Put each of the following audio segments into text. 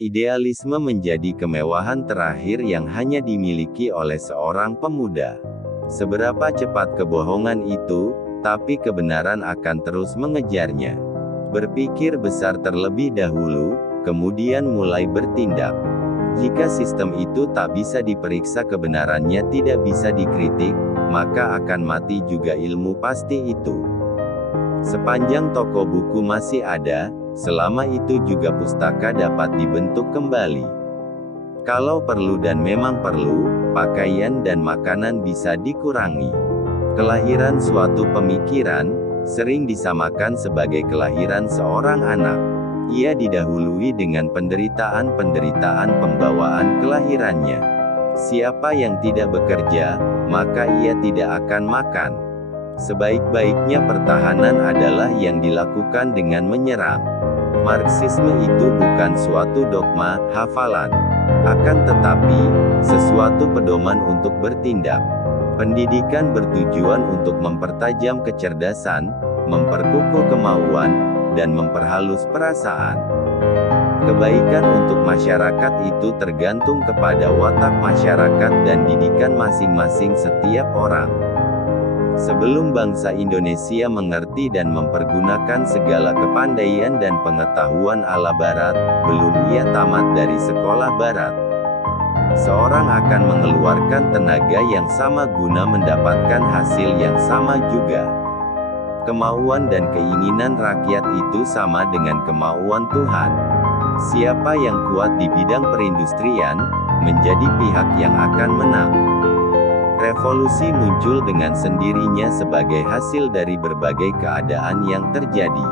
Idealisme menjadi kemewahan terakhir yang hanya dimiliki oleh seorang pemuda. Seberapa cepat kebohongan itu, tapi kebenaran akan terus mengejarnya. Berpikir besar terlebih dahulu, kemudian mulai bertindak. Jika sistem itu tak bisa diperiksa, kebenarannya tidak bisa dikritik, maka akan mati juga ilmu pasti itu. Sepanjang toko buku masih ada, selama itu juga pustaka dapat dibentuk kembali. Kalau perlu dan memang perlu, pakaian dan makanan bisa dikurangi. Kelahiran suatu pemikiran sering disamakan sebagai kelahiran seorang anak. Ia didahului dengan penderitaan-penderitaan pembawaan kelahirannya. Siapa yang tidak bekerja, maka ia tidak akan makan. Sebaik-baiknya pertahanan adalah yang dilakukan dengan menyerang. Marxisme itu bukan suatu dogma, hafalan. Akan tetapi, sesuatu pedoman untuk bertindak. Pendidikan bertujuan untuk mempertajam kecerdasan, memperkukuh kemauan, dan memperhalus perasaan. Kebaikan untuk masyarakat itu tergantung kepada watak masyarakat dan didikan masing-masing setiap orang. Sebelum bangsa Indonesia mengerti dan mempergunakan segala kepandaian dan pengetahuan ala Barat, belum ia tamat dari sekolah Barat. Seorang akan mengeluarkan tenaga yang sama guna mendapatkan hasil yang sama juga. Kemauan dan keinginan rakyat itu sama dengan kemauan Tuhan. Siapa yang kuat di bidang perindustrian, menjadi pihak yang akan menang. Revolusi muncul dengan sendirinya sebagai hasil dari berbagai keadaan yang terjadi.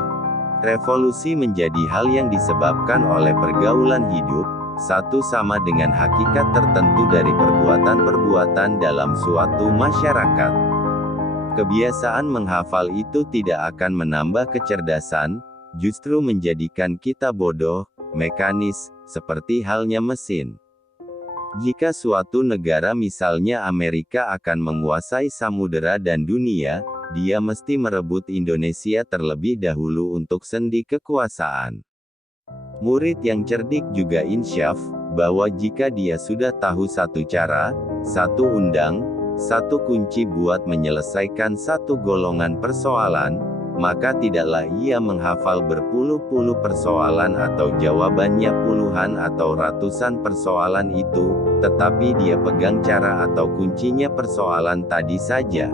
Revolusi menjadi hal yang disebabkan oleh pergaulan hidup, satu sama dengan hakikat tertentu dari perbuatan-perbuatan dalam suatu masyarakat. Kebiasaan menghafal itu tidak akan menambah kecerdasan, justru menjadikan kita bodoh, mekanis, seperti halnya mesin. Jika suatu negara misalnya Amerika akan menguasai samudera dan dunia, dia mesti merebut Indonesia terlebih dahulu untuk sendi kekuasaan. Murid yang cerdik juga insyaf, bahwa jika dia sudah tahu satu cara, satu undang, satu kunci buat menyelesaikan satu golongan persoalan, maka tidaklah ia menghafal berpuluh-puluh persoalan atau jawabannya puluhan atau ratusan persoalan itu, tetapi dia pegang cara atau kuncinya persoalan tadi saja.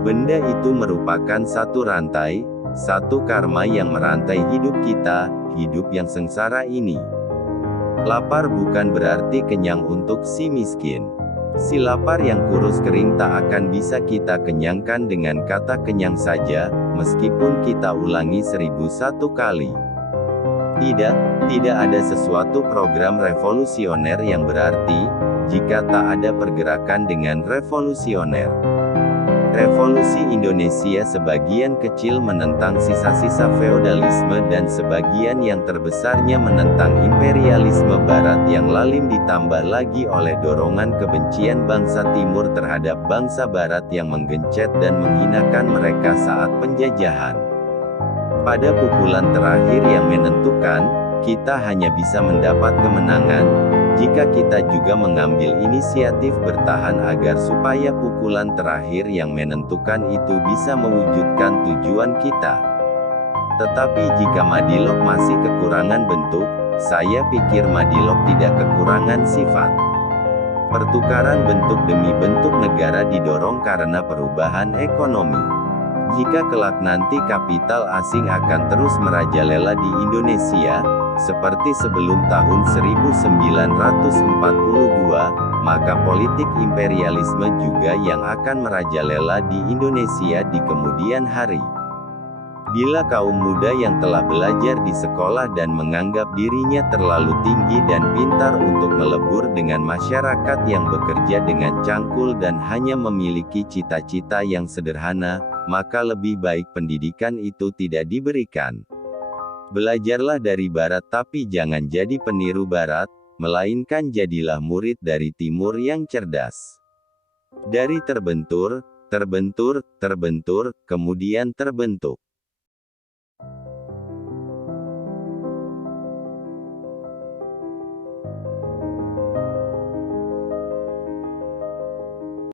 Benda itu merupakan satu rantai, satu karma yang merantai hidup kita, hidup yang sengsara ini. Lapar bukan berarti kenyang untuk si miskin. Si lapar yang kurus kering tak akan bisa kita kenyangkan dengan kata kenyang saja, meskipun kita ulangi 1001 kali. Tidak ada sesuatu program revolusioner yang berarti, jika tak ada pergerakan dengan revolusioner. Revolusi Indonesia sebagian kecil menentang sisa-sisa feodalisme dan sebagian yang terbesarnya menentang imperialisme Barat yang lalim ditambah lagi oleh dorongan kebencian bangsa Timur terhadap bangsa Barat yang menggencet dan menghinakan mereka saat penjajahan. Pada pukulan terakhir yang menentukan, kita hanya bisa mendapat kemenangan, jika kita juga mengambil inisiatif bertahan agar supaya pukulan terakhir yang menentukan itu bisa mewujudkan tujuan kita. Tetapi jika Madilog masih kekurangan bentuk, saya pikir Madilog tidak kekurangan sifat. Pertukaran bentuk demi bentuk negara didorong karena perubahan ekonomi. Jika kelak nanti kapital asing akan terus merajalela di Indonesia, seperti sebelum tahun 1942, maka politik imperialisme juga yang akan merajalela di Indonesia di kemudian hari. Bila kaum muda yang telah belajar di sekolah dan menganggap dirinya terlalu tinggi dan pintar untuk melebur dengan masyarakat yang bekerja dengan cangkul dan hanya memiliki cita-cita yang sederhana, maka lebih baik pendidikan itu tidak diberikan. Belajarlah dari Barat tapi jangan jadi peniru Barat, melainkan jadilah murid dari Timur yang cerdas. Dari terbentur, kemudian terbentuk.